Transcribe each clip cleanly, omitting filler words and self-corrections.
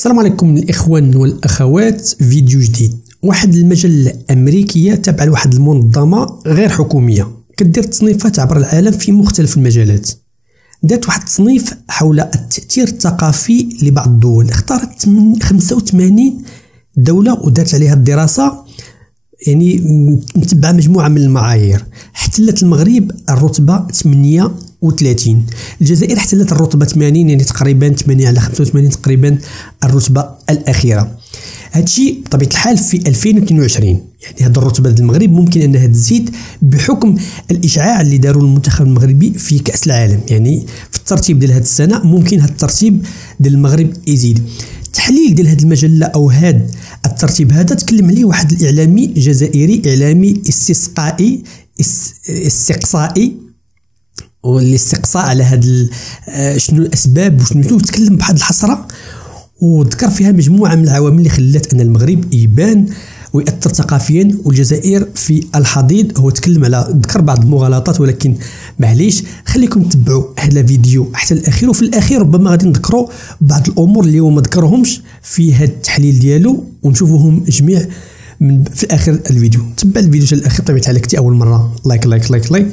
السلام عليكم الإخوان والأخوات. فيديو جديد. واحد المجلة أمريكية تابعة لواحد المنظمة غير حكومية كدير تصنيفات عبر العالم في مختلف المجالات. دارت واحد التصنيف حول التأثير الثقافي لبعض الدول، اختارت من 85 دولة ودارت عليها الدراسة، يعني متبعة مجموعة من المعايير. احتلت المغرب الرتبة 38، الجزائر احتلت الرتبة 80، يعني تقريبا 8 على 85 تقريبا الرتبة الأخيرة. هادشي بطبيعة الحال في 2022، يعني هاد الرتبة ديال المغرب ممكن أنها تزيد بحكم الإشعاع اللي داروا المنتخب المغربي في كأس العالم. يعني في الترتيب ديال هاد السنة ممكن هاد الترتيب ديال المغرب يزيد. التحليل ديال هاد المجلة أو هاد الترتيب هذا تكلم عليه واحد الإعلامي جزائري، إعلامي استقصائي والاستقصاء على هاد شنو الأسباب وشنو تكلم بواحد الحسرة، وذكر فيها مجموعة من العوامل اللي خلات أن المغرب يبان ويأثر ثقافيا والجزائر في الحضيض. هو تكلم على ذكر بعض المغالطات، ولكن معليش خليكم تتبعوا هذا الفيديو حتى الأخير، وفي الأخير ربما غادي نذكروا بعض الأمور اللي هو ما ذكرهمش في هذا التحليل ديالو ونشوفوهم جميع في آخر الفيديو. تبع الفيديو حتى الأخير. طبيعة الحال كنتي أول مرة لايك،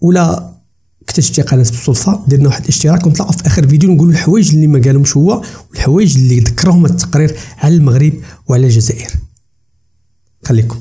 ولا اكتشفتي قناة بالصدفة درنا واحد الاشتراك، ونطلعوا في آخر فيديو نقولوا الحوايج اللي ما قالهمش هو والحوايج اللي ذكرهم التقرير على المغرب وعلى الجزائر. خليكم.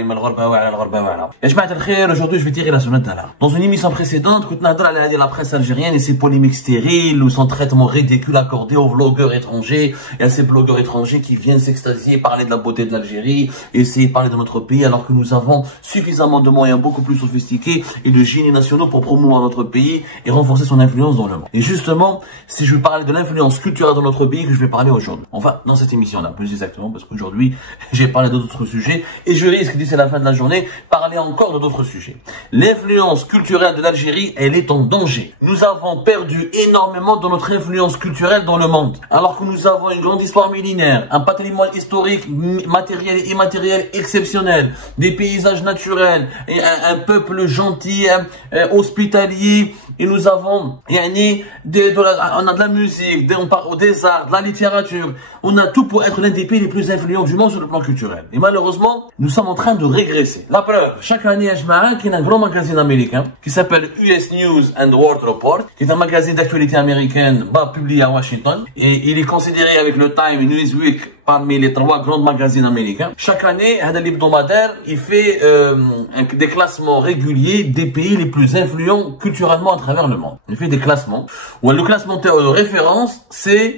يما الغربة واعرة الغربة واعرة. يا جماعة الخير، aujourd'hui je vais tirer la sonnette d'alarme. Dans une émission précédente, كنت نهضر على هذه la presse algérienne et ses polémiques stériles ou son traitement ridicule accordé aux blogueurs étrangers et à ces blogueurs étrangers qui viennent s'extasier, parler de la beauté de l'Algérie, essayer de parler de notre pays alors que nous avons suffisamment de moyens beaucoup plus sophistiqués et de génies nationaux pour promouvoir notre pays et renforcer son influence dans le monde. Et justement, si je veux parler de l'influence culturelle dans notre pays que je vais parler aujourd'hui. Enfin, dans cette émission-là, plus exactement, parce qu'aujourd'hui, j'ai parlé d'autres sujets et je risque d'ici la fin de la journée parler encore d'autres sujets. L'influence culturelle de l'Algérie, elle est en danger. Nous avons perdu énormément de notre influence culturelle dans le monde. Alors que nous avons une grande histoire millénaire, un patrimoine historique, matériel et immatériel exceptionnel, des paysages naturels, et un peuple gentil, hospitalier, et nous avons, on a de la musique, des arts, de la littérature. On a tout pour être l'un des pays les plus influents du monde sur le plan culturel. Et malheureusement, nous sommes en train de régresser. La preuve, chaque année à Jma'a, il y a un grand magazine américain qui s'appelle US News and World Report, qui est un magazine d'actualité américaine publié à Washington. Et il est considéré avec le Time et Newsweek parmi les 3 grands magazines américains. Chaque année, l'hebdomadaire, il fait des classements réguliers des pays les plus influents culturellement à travers le monde. Il fait des classements. Le classement de référence, c'est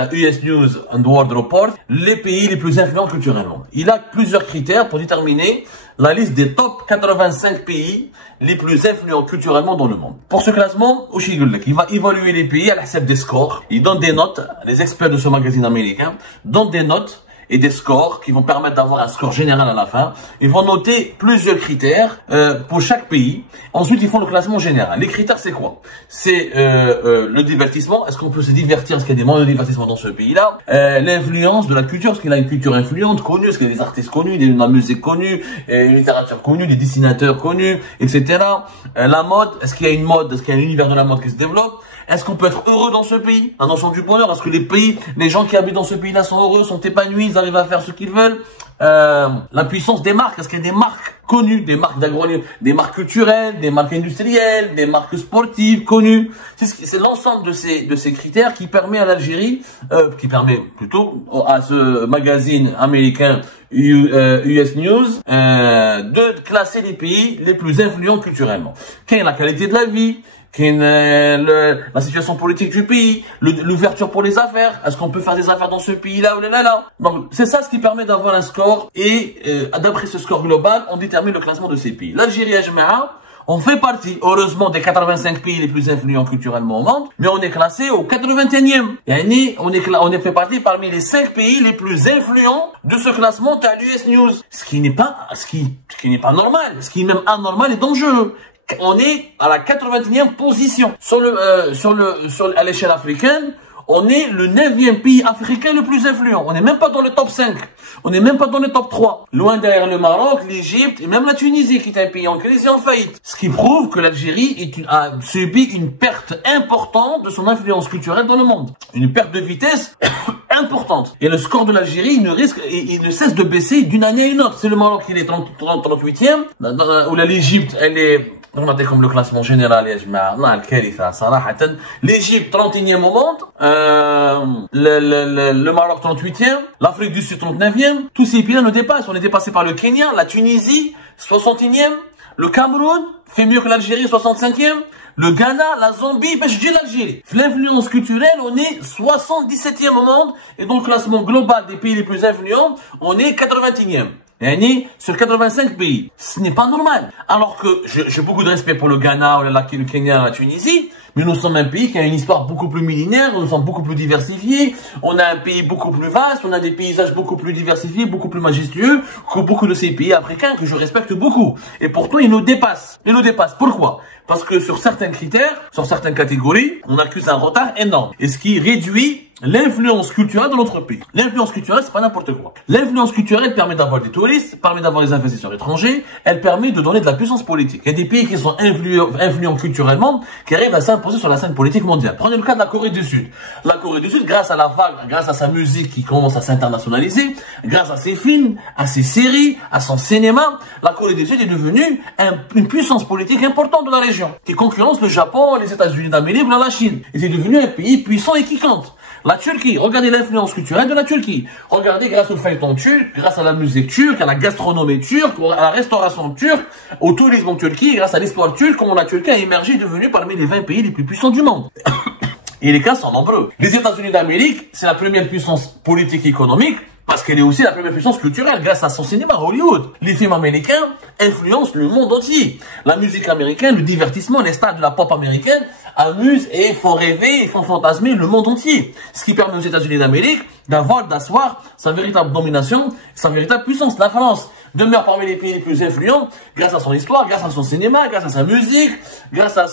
dans US News and World Report, les pays les plus influents culturellement. Il a plusieurs critères pour déterminer la liste des top 85 pays les plus influents culturellement dans le monde. Pour ce classement, il va évaluer les pays à la des scores. Il donne des notes. Les experts de ce magazine américain donnent des notes et des scores qui vont permettre d'avoir un score général à la fin. Ils vont noter plusieurs critères pour chaque pays. Ensuite, ils font le classement général. Les critères, c'est quoi? C'est le divertissement. Est-ce qu'on peut se divertir? Est-ce qu'il y a des moyens de divertissement dans ce pays-là? L'influence de la culture. Est-ce qu'il a une culture influente, connue? Est-ce qu'il y a des artistes connus, de la musique connue, une littérature connue, des dessinateurs connus, etc. La mode. Est-ce qu'il y a une mode? Est-ce qu'il y a un univers de la mode qui se développe? Est-ce qu'on peut être heureux dans ce pays? La notion du bonheur. Est-ce que les gens qui habitent dans ce pays-là sont heureux, sont épanouis, ils arrivent à faire ce qu'ils veulent? La puissance des marques. Est-ce qu'il y a des marques connues, des marques d'agronomie, des marques culturelles, des marques industrielles, des marques sportives connues? C'est l'ensemble de ces critères qui permet à l'Algérie, qui permet plutôt à ce magazine américain US News de classer les pays les plus influents culturellement. Quelle est la qualité de la vie? La situation politique du pays, l'ouverture pour les affaires, est-ce qu'on peut faire des affaires dans ce pays-là ou là? Donc c'est ça ce qui permet d'avoir un score et d'après ce score global, on détermine le classement de ces pays. L'Algérie à Jma'a, on fait partie, heureusement, des 85 pays les plus influents culturellement au monde, mais on est classé au 81e. Et on est fait partie parmi les 5 pays les plus influents de ce classement à l'US News. Ce qui n'est pas normal, ce qui est même anormal et dangereux. On est à la 81e position. À l'échelle africaine, On est le 9e pays africain le plus influent. On n'est même pas dans le top 5. On n'est même pas dans le top 3. Loin derrière le Maroc, l'Égypte et même la Tunisie qui est un pays en crise et en faillite. Ce qui prouve que l'Algérie a subi une perte importante de son influence culturelle dans le monde. Une perte de vitesse importante. Et le score de l'Algérie, il ne cesse de baisser d'une année à une autre. C'est le Maroc qui est 38e. Ou l'Égypte, elle est... Regardez comme le classement général, l'Égypte 31e au monde, le Maroc 38e, l'Afrique du Sud 39e, tous ces pays-là nous dépassent. On est dépassé par le Kenya, la Tunisie 61e, le Cameroun fait mieux que l'Algérie 65e, le Ghana, la Zambie, ben je dis l'Algérie. L'influence culturelle, on est 77e au monde, et dans le classement global des pays les plus influents, on est 81e. Sur 85 pays. Ce n'est pas normal. Alors que j'ai beaucoup de respect pour le Ghana, le Kenya, la Tunisie, mais nous sommes un pays qui a une histoire beaucoup plus millénaire, nous sommes beaucoup plus diversifiés, on a un pays beaucoup plus vaste, on a des paysages beaucoup plus diversifiés, beaucoup plus majestueux que beaucoup de ces pays africains que je respecte beaucoup. Et pourtant, ils nous dépassent. Ils nous dépassent. Pourquoi? Parce que sur certains critères, sur certaines catégories, on accuse un retard énorme. Et ce qui réduit l'influence culturelle de notre pays. L'influence culturelle, c'est pas n'importe quoi. L'influence culturelle permet d'avoir des touristes, permet d'avoir des investisseurs étrangers, elle permet de donner de la puissance politique. Il y a des pays qui sont influents culturellement, qui arrivent à s'imposer sur la scène politique mondiale. Prenez le cas de la Corée du Sud. La Corée du Sud, grâce à la vague, grâce à sa musique qui commence à s'internationaliser, grâce à ses films, à ses séries, à son cinéma, la Corée du Sud est devenue une puissance politique importante de la région, qui concurrence le Japon, les États-Unis d'Amérique, la Chine. Et c'est devenu un pays puissant et qui compte. La Turquie, regardez l'influence culturelle de la Turquie. Regardez grâce au feuilleton turc, grâce à la musique turque, à la gastronomie turque, à la restauration turque, au tourisme en Turquie, grâce à l'histoire turque, comment la Turquie a émergé et devenu parmi les 20 pays les plus puissants du monde. Et les cas sont nombreux. Les États-Unis d'Amérique, c'est la première puissance politique et économique, parce qu'elle est aussi la première puissance culturelle grâce à son cinéma Hollywood. Les films américains influencent le monde entier. La musique américaine, le divertissement, les stars de la pop américaine amusent et font rêver et font fantasmer le monde entier. Ce qui permet aux États-Unis d'Amérique d'asseoir sa véritable domination, sa véritable puissance. La France demeure parmi les pays les plus influents grâce à son histoire, grâce à son cinéma, grâce à sa musique, grâce à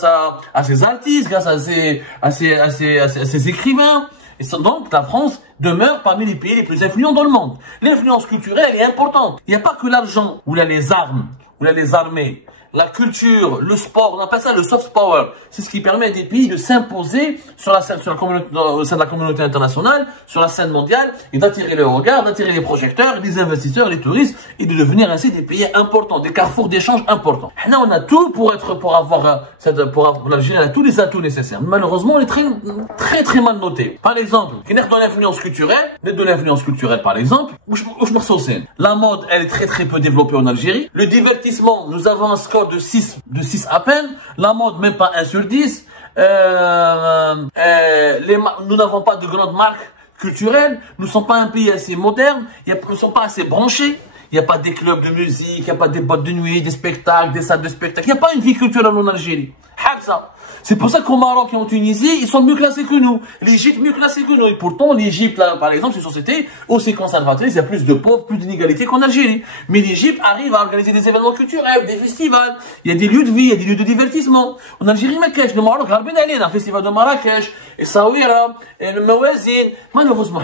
ses artistes, grâce à ses écrivains. Et donc, la France demeure parmi les pays les plus influents dans le monde. L'influence culturelle est importante. Il n'y a pas que l'argent, où il y a les armes, où il y a les armées. La culture, le sport, on appelle ça le soft power. C'est ce qui permet à des pays de s'imposer sur la scène, au sein de la communauté internationale, sur la scène mondiale, et d'attirer les regards, d'attirer les projecteurs, les investisseurs, les touristes, et de devenir ainsi des pays importants, des carrefours d'échange importants. Là, on a tout pour l'Algérie a tous les atouts nécessaires. Malheureusement, on est très mal noté. Par exemple, qui n'est de l'influence culturelle, par exemple, la mode, elle est très peu développée en Algérie. Le divertissement, nous avons un score de 6 à peine. La mode, même pas 1 sur 10. Nous n'avons pas de grandes marques culturelles. Nous ne sommes pas un pays assez moderne. Nous ne sommes pas assez branchés. Il n'y a pas des clubs de musique, il n'y a pas des boîtes de nuit, des spectacles, des salles de spectacle. Il n'y a pas une vie culturelle en Algérie. C'est pour ça qu'au Maroc et en Tunisie, ils sont mieux classés que nous. L'Égypte mieux classée que nous. Et pourtant, l'Égypte, là, par exemple, c'est une société aussi conservatrice, il y a plus de pauvres, plus d'inégalités qu'en Algérie. Mais l'Égypte arrive à organiser des événements culturels, des festivals. Il y a des lieux de vie, il y a des lieux de divertissement. En Algérie, Marrakech, le Maroc, un festival de Marrakech, et Saouira, et le Mawazin. Malheureusement,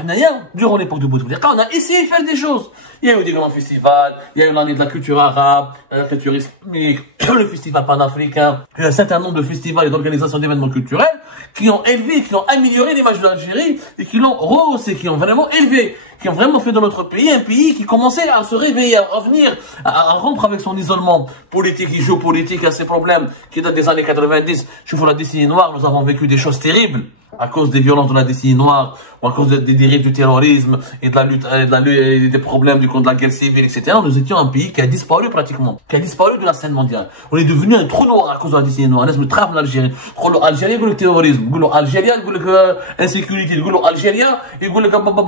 durant l'époque de Bouteflika, on a essayé de faire des choses. Il y a eu des grands festivals, il y a eu l'année de la culture arabe, la culture islamique, le festival panafricain, il y a un certain nombre de festivals et d'organisations d'événements culturels qui ont élevé, qui ont amélioré l'image de l'Algérie et qui l'ont rehaussé, qui ont vraiment élevé, qui ont vraiment fait de notre pays un pays qui commençait à se réveiller, à revenir, à rompre avec son isolement politique et géopolitique, à ses problèmes qui datent des années 90. Je vois la décennie noire, nous avons vécu des choses terribles à cause des violences de la décennie noire, ou à cause des dérives du terrorisme et de la lutte, et des problèmes de la guerre civile, etc. Nous étions un pays qui a disparu pratiquement, qui a disparu de la scène mondiale. On est devenu un trou noir à cause de la décennie noire. Laisse-moi trave l'Algérie. L'Algérie, le terrorisme. L'Algérie, l'insécurité. L'Algérie,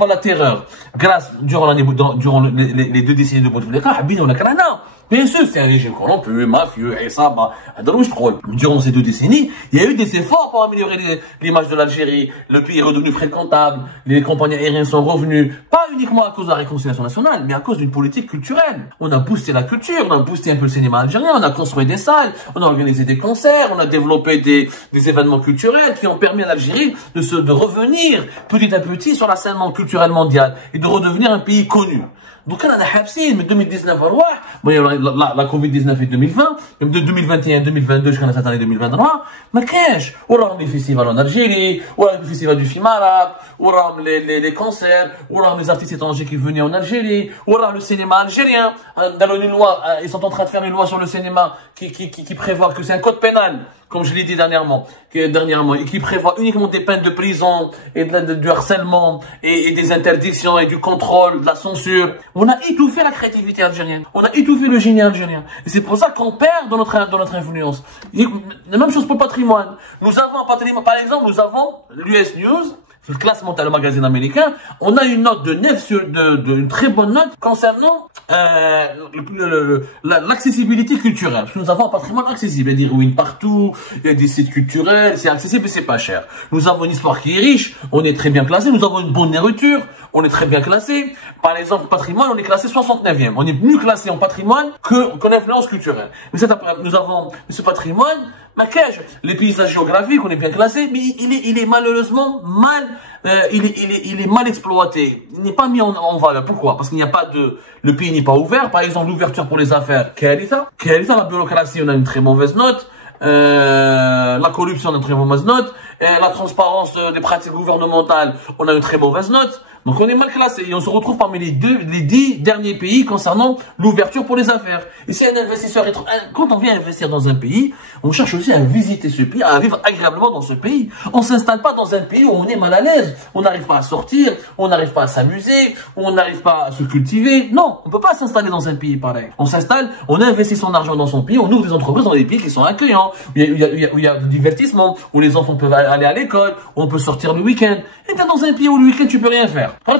la terreur. Grâce, durant les 2 décennies de Bouteflika, on a Bien sûr, c'est un régime corrompu, mafieux, et ça, durant ces 2 décennies, il y a eu des efforts pour améliorer l'image de l'Algérie. Le pays est redevenu fréquentable, les compagnies aériennes sont revenues, pas uniquement à cause de la réconciliation nationale, mais à cause d'une politique culturelle. On a boosté la culture, on a boosté un peu le cinéma algérien, on a construit des salles, on a organisé des concerts, on a développé des événements culturels qui ont permis à l'Algérie de revenir petit à petit sur la scène culturelle mondiale et de redevenir un pays connu. Donc, on a حابسين من 2019 la Covid-19 et 2020, même de 2021 2022 jusqu'à cette année 2023, ما كاش وراهم les festivals en Algérie, وراهم les festivals du film arabe, وراهم les concerts, وراهم les artistes étrangers qui venaient en Algérie, وراهم le cinéma algérien. Dans une loi, ils sont en train de faire une loi sur le cinéma qui prévoit que c'est un code pénal, comme je l'ai dit dernièrement, et qui prévoit uniquement des peines de prison et du harcèlement et des interdictions et du contrôle, de la censure. On a étouffé la créativité algérienne. On a étouffé le génie algérien. Et c'est pour ça qu'on perd dans notre influence. La même chose pour le patrimoine. Nous avons un patrimoine, par exemple, nous avons l'US News, le classement dans le magazine américain, on a une note de 9 une très bonne note concernant l'accessibilité culturelle. Parce que nous avons un patrimoine accessible. Il y a des ruines partout, il y a des sites culturels, c'est accessible et c'est pas cher. Nous avons une histoire qui est riche, on est très bien classé, nous avons une bonne nourriture, on est très bien classé. Par exemple, patrimoine, on est classé 69e. On est mieux classé en patrimoine qu'en influence culturelle. Mais nous avons ce patrimoine, les paysages géographiques, on est bien classé, mais il est malheureusement il est mal exploité. Il n'est pas mis en valeur. Pourquoi? Parce qu'il n'y a pas le pays n'est pas ouvert. Par exemple, l'ouverture pour les affaires, la bureaucratie, on a une très mauvaise note. La corruption, on a une très mauvaise note. La transparence des pratiques gouvernementales, on a une très mauvaise note. Donc on est mal classé et on se retrouve parmi les 10 derniers pays concernant l'ouverture pour les affaires. Et si un investisseur quand on vient investir dans un pays, on cherche aussi à visiter ce pays, à vivre agréablement dans ce pays. On s'installe pas dans un pays où on est mal à l'aise, on n'arrive pas à sortir, on n'arrive pas à s'amuser, on n'arrive pas à se cultiver. Non, on peut pas s'installer dans un pays pareil. On s'installe, on investit son argent dans son pays, on ouvre des entreprises dans des pays qui sont accueillants, où il y a du divertissement, où les enfants peuvent aller à l'école, où on peut sortir le week-end. Et t'es dans un pays où le week-end tu peux rien faire. Mais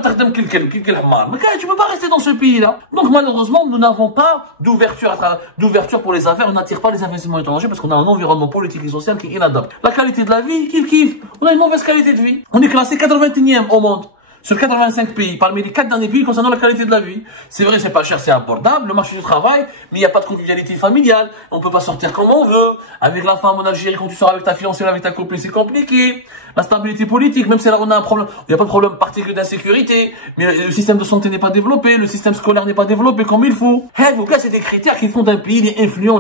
tu peux pas rester dans ce pays-là. Donc malheureusement, nous n'avons pas d'ouverture pour les affaires. On n'attire pas les investissements étrangers parce qu'on a un environnement politique et social qui est inadapté. La qualité de la vie, kiff. On a une mauvaise qualité de vie. On est classé 81e au monde sur 85 pays, parmi les 4 derniers pays concernant la qualité de la vie. C'est vrai, c'est pas cher, c'est abordable, le marché du travail, mais il n'y a pas de convivialité familiale, on peut pas sortir comme on veut. Avec la femme en Algérie, quand tu sors avec ta fiancée, avec ta copine, c'est compliqué. La stabilité politique, même si là on a un problème, il n'y a pas de problème particulier d'insécurité, mais le système de santé n'est pas développé, le système scolaire n'est pas développé comme il faut. C'est des critères qui font d'un pays influent.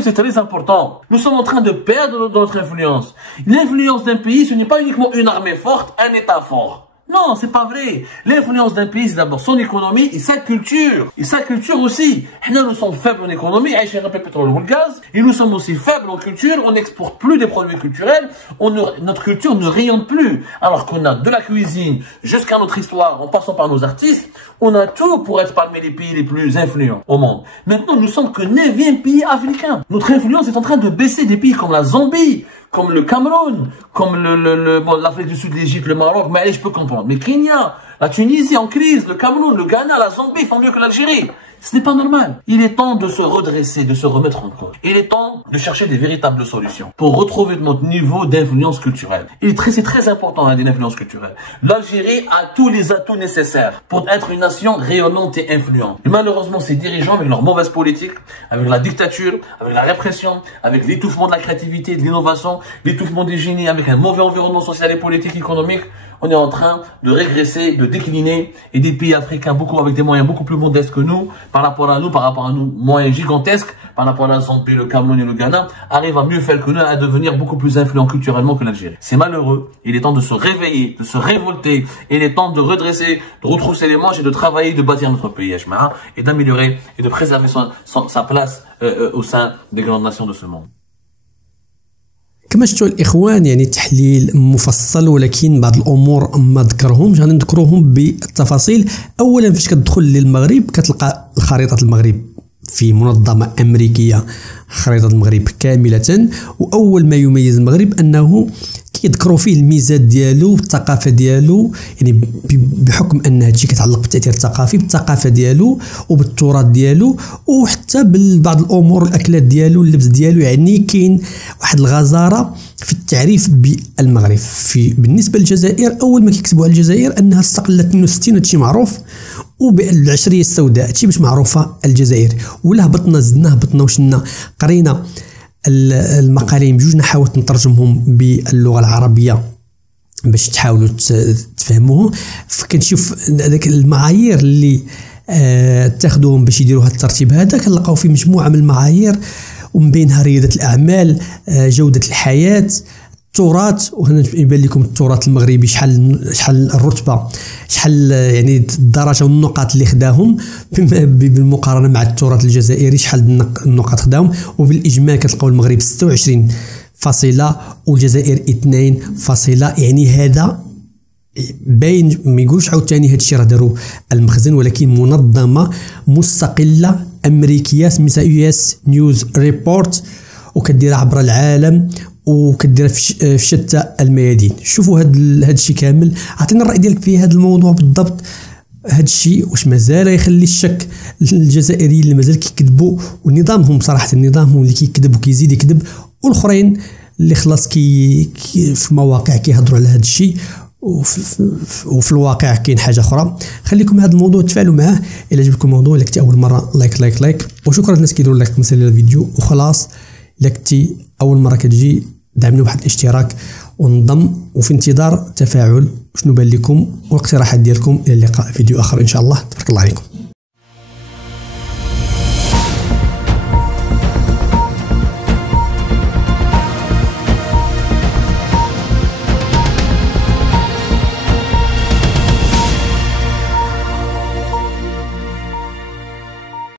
C'est très important. Nous sommes en train de perdre notre influence. L'influence d'un pays, ce n'est pas uniquement une armée forte, un État fort. Non, c'est pas vrai. L'influence d'un pays, c'est d'abord son économie et sa culture. Et sa culture aussi. Nous sommes faibles en économie, le pétrole ou le gaz. Et nous sommes aussi faibles en culture. On n'exporte plus des produits culturels. Notre culture ne rayonne plus. Alors qu'on a de la cuisine jusqu'à notre histoire, en passant par nos artistes, on a tout pour être parmi les pays les plus influents au monde. Maintenant, nous sommes que 9e pays africain. Notre influence est en train de baisser. Des pays comme la Zambie, comme le Cameroun, comme l'Afrique du Sud, l'Égypte, le Maroc, mais allez, je peux comprendre. Mais Kenya, la Tunisie en crise, le Cameroun, le Ghana, la Zambie font mieux que l'Algérie. Ce n'est pas normal. Il est temps de se redresser, de se remettre en cause. Il est temps de chercher des véritables solutions pour retrouver notre niveau d'influence culturelle. C'est très important, des influences culturelles. L'Algérie a tous les atouts nécessaires pour être une nation rayonnante et influente. Et malheureusement, ces dirigeants, avec leur mauvaise politique, avec la dictature, avec la répression, avec l'étouffement de la créativité, de l'innovation, l'étouffement des génies, avec un mauvais environnement social et politique, économique, on est en train de régresser, de décliner, et des pays africains avec des moyens beaucoup plus modestes que nous, par rapport à nous, moyens gigantesques, par rapport à la Zambie, le Cameroun et le Ghana, arrivent à mieux faire que nous, à devenir beaucoup plus influents culturellement que l'Algérie. C'est malheureux. Il est temps de se réveiller, de se révolter, et il est temps de redresser, de retrousser les manches et de travailler, de bâtir notre pays, et d'améliorer et de préserver sa place au sein des grandes nations de ce monde. كما شفتوا الإخوان يعني تحليل مفصل، ولكن بعض الأمور ما ذكرهمش غادي نذكروهم بالتفاصيل. أولا فاش كتدخل للمغرب كتلقى خريطة المغرب في منظمة أمريكية، خريطة المغرب كاملة. وأول ما يميز المغرب أنه كيذكروا فيه الميزات ديالو والثقافه ديالو، يعني بحكم ان هادشي كيتعلق بالتاثير الثقافي بالثقافه ديالو وبالتراث ديالو، وحتى ببعض الامور الاكلات ديالو اللبس ديالو. يعني كاين واحد الغزاره في التعريف بالمغرب. بالنسبه للجزائر، اول ما كيكتبوا على الجزائر انها استقلت 62، هادشي معروف، وبالعشريه السوداء هادشي باش معروفه الجزائر. ولا هبطنا وشنا قرينا المقالين بجوج، حاولت نترجمهم باللغه العربيه باش تحاولوا تفهموه. فكنشوف هذاك المعايير اللي اتخذوهم باش يديروا هذا الترتيب هذا، كنلقاو فيه مجموعه من المعايير، ومن بينها رياده الاعمال، جوده الحياه، التراث. وهنا يبان لكم التراث المغربي شحال الرتبه، شحال يعني الدرجه والنقاط اللي خداهم بالمقارنه مع التراث الجزائري، شحال النقاط خداهم. وبالاجمال كتلقاو المغرب 26 فاصله والجزائر 2 فاصله. يعني هذا باين، ما يقولوش عاوتاني هذا الشيء راه داروا المخزن، ولكن منظمه مستقله امريكيه سميتها US News Report، وكديرها عبر العالم وكديرها في شتى الميادين. شوفوا هذا الشيء كامل. عطينا الراي ديالك في هذا الموضوع بالضبط. هذا الشيء واش مازال يخلي الشك للجزائريين اللي مازال كيكذبوا، ونظامهم صراحه نظامهم اللي كيكذب وكيزيد يكذب، والاخرين اللي خلاص في المواقع كيهضروا على هذا الشيء، وفي الواقع كاين حاجه اخرى. خليكم هذا الموضوع تفاعلوا معاه. الا عجبكم الموضوع، الا كنتي اول مره لايك. وشكرا للناس كيديروا لايك مثلا للفيديو. وخلاص الا كنتي اول مره كتجي، دعمنا بواحد الاشتراك ونضم، وفي انتظار تفاعل شنو بان لكم والاقتراحات ديالكم. الى اللقاء فيديو اخر ان شاء الله. تبارك الله عليكم.